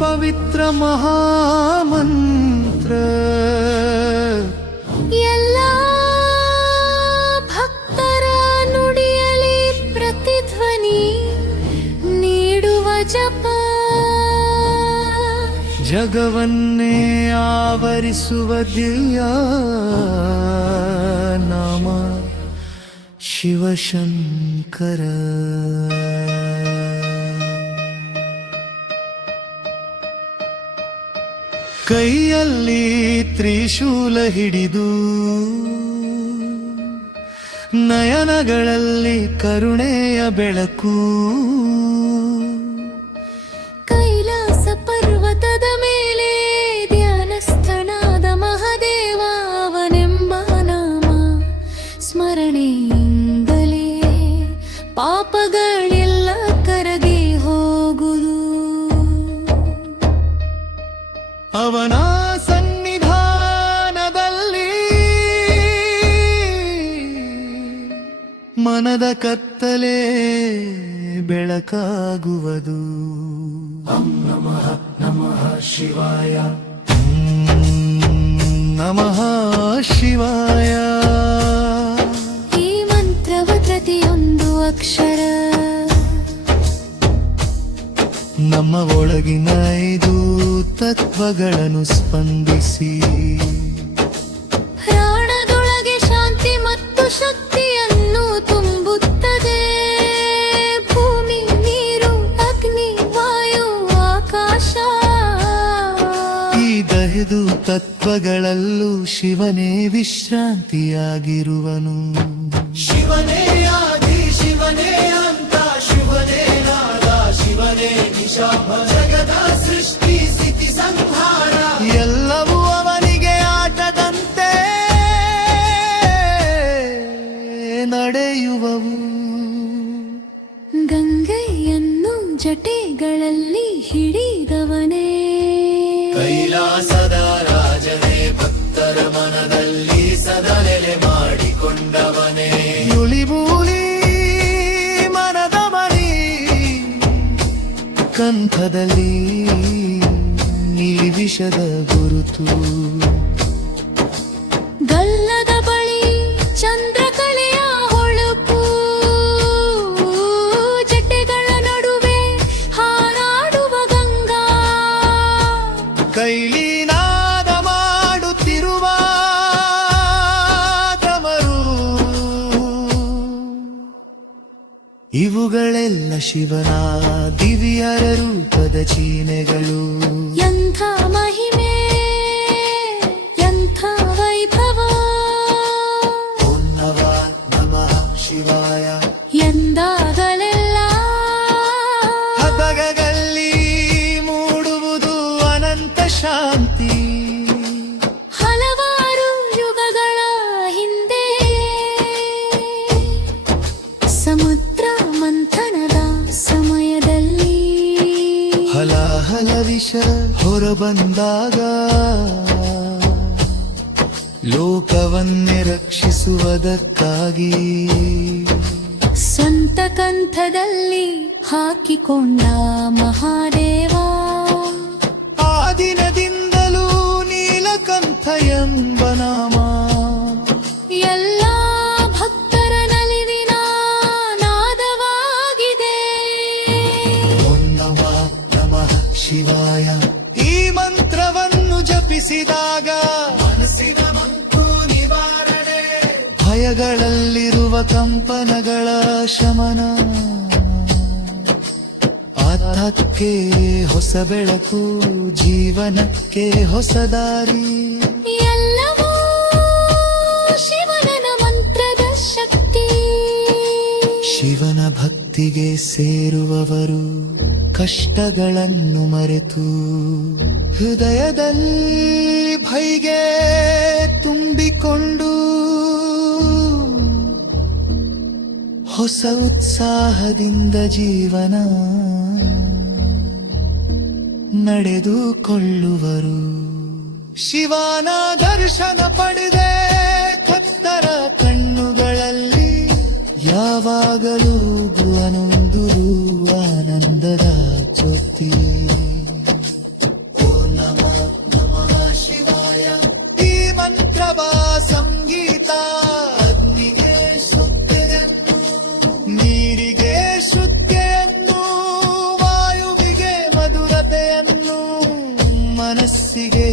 ಪವಿತ್ರ ಮಹಾಮಂತ್ರ ಎಲ್ಲ ಭಕ್ತರ ನುಡಿಯಲಿ ಪ್ರತಿಧ್ವನಿ ನೀಡುವ ಜಪ ಜಗವನ್ನೇ ಆವರಿಸುವ ದಿವ್ಯ ನಾಮ ಶಿವಶಂಕರ. ಕೈಯಲ್ಲಿ ತ್ರಿಶೂಲ ಹಿಡಿದು ನಯನಗಳಲ್ಲಿ ಕರುಣೆಯ ಬೆಳಕು, ಕೈಲಾಸ ಪರ್ವತದ ಮೇಲೆ ಧ್ಯಾನಸ್ಥನಾದ ಮಹಾದೇವ ಅವನೆಂಬ ನಾಮ ಸ್ಮರಣೆಯಿಂದಲೇ ಪಾಪಗಳೆಲ್ಲ ಕರಗಿ ಹೋಗುವುದು. ಅವನ ಸನ್ನಿಧಾನದಲ್ಲಿ ಮನದ ಕತ್ತಲೆ ಬೆಳಕಾಗುವುದು. ನಮಃ ನಮಃ ಶಿವಾಯ, ನಮಃ ಶಿವಾಯ. ಈ ಮಂತ್ರವ ಪ್ರತಿಯೊಂದು ಅಕ್ಷರ ನಮ್ಮ ಒಳಗಿನ 5 ತತ್ವಗಳನ್ನು ಸ್ಪಂದಿಸಿ ಪ್ರಾಣದೊಳಗೆ ಶಾಂತಿ ಮತ್ತು ಶಕ್ತಿಯನ್ನು ತುಂಬುತ್ತದೆ. ಭೂಮಿ, ನೀರು, ಅಗ್ನಿ, ವಾಯು, ಆಕಾಶ. ಈ 5 ತತ್ವಗಳಲ್ಲೂ ಶಿವನೇ ವಿಶ್ರಾಂತಿಯಾಗಿರುವನು. ಶಿವನೇ ಆದಿ, ಶಿವನೇ ಅಂತ, ಶಿವನೇ ನಾದ, ಶಿವನೇ ನಿಶಾಭ. ಜಗದ ಸೃಷ್ಟಿ ಸ್ಥಿತಿ ಸಂಹಾರ ಎಲ್ಲವೂ ಅವನಿಗೆ ಆಟದಂತೆ ನಡೆಯುವವು. ಗಂಗೆಯನ್ನು ಜಟೆಗಳಲ್ಲಿ ಹಿಡಿದವನೇ, ಕೈಲಾಸದ ರಾಜನೇ, ಭಕ್ತರ ಮನದಲ್ಲಿ ಸದಾ ನೆಲೆ ಮಾಡಿಕೊಂಡವನೇ. ನುಳಿಬೂಲಿ ಮನದ ಮರಿ ಕಂಠದಲ್ಲಿ ವಿಷದ ಗುರುತು. ಗಲ್ಲದ ಬಳಿ ಚಂದ್ರಕಲೆಯ ಹೊಳಪು, ಜಟೆಗಳ ನಡುವೆ ಹಾರಾಡುವ ಗಂಗಾ. ಕೈಲಿ ನಾದ ಮಾಡುತ್ತಿರುವ ತಮರು, ಇವುಗಳೆಲ್ಲ ಶಿವನ ದಿವ್ಯರ ರೂಪದ ಚಿಹ್ನೆಗಳು. ಎಂಥ ಮಹಿಮೆ, ಎಂಥ ವೈಭವ. ಓಂ ನಮಃ ಶಿವಾಯ ಎಂದಾಗಲೆಲ್ಲ ಹಬ್ಬಗಳಲ್ಲಿ ಮೂಡುವುದು ಅನಂತ ಶಾಂತಿ. ಹಲವಾರು ಯುಗಗಳ ಹಿಂದೆ ಸಮುದ್ರ ಮಂಥನದ ಸಮಯದಲ್ಲಿ ಹಲಾಹಲ ವಿಷ ಹೊರಬಂದಾಗ ಲೋಕವನ್ನೇ ರಕ್ಷಿಸುವುದಕ್ಕಾಗಿ ಸ್ವಂತ ಕಂಠದಲ್ಲಿ ಹಾಕಿಕೊಂಡ ಮಹಾದೇವ. ಆ ದಿನದಿಂದಲೂ ನೀಲಕಂಠ ಎಂಬ ನಾಮ ಎಲ್ಲ ಭಕ್ತರ ನಲಿವಿನ ನಾದವಾಗಿದೆ. ಓಂ ನಮಃ ಶಿವಾಯ. ಈ ಮಂತ್ರವನ್ನು ಜಪಿಸಿದಾಗ ಮನಸ್ಸಿನ ಮಂಕು ನಿವಾರಣೆ, ಭಯಗಳಲ್ಲಿರುವ ಕಂಪನಗಳ ಶಮನ, ಆತ್ಮಕ್ಕೆ ಹೊಸ ಬೆಳಕು, ಜೀವನಕ್ಕೆ ಹೊಸ ದಾರಿ. ಎಲ್ಲವೂ ಶಿವನ ಮಂತ್ರದ ಶಕ್ತಿ. ಶಿವನ ಭಕ್ತಿಗೆ ಸೇರುವವರು ಕಷ್ಟಗಳನ್ನು ಮರೆತು ಹೃದಯದಲ್ಲಿ ಭೈಗೆ ತುಂಬಿಕೊಂಡು ಹೊಸ ಉತ್ಸಾಹದಿಂದ ಜೀವನ ನಡೆದುಕೊಳ್ಳುವರು. ಶಿವನ ದರ್ಶನ ಪಡೆದೆ ಕತ್ತರ ಕಣ್ಣುಗಳಲ್ಲಿ ಯಾವಾಗಲೂ ಗುವನೊಂದು ಆನಂದದ ಜ್ಯೋತಿ. ಮನಸ್ಸಿಗೆ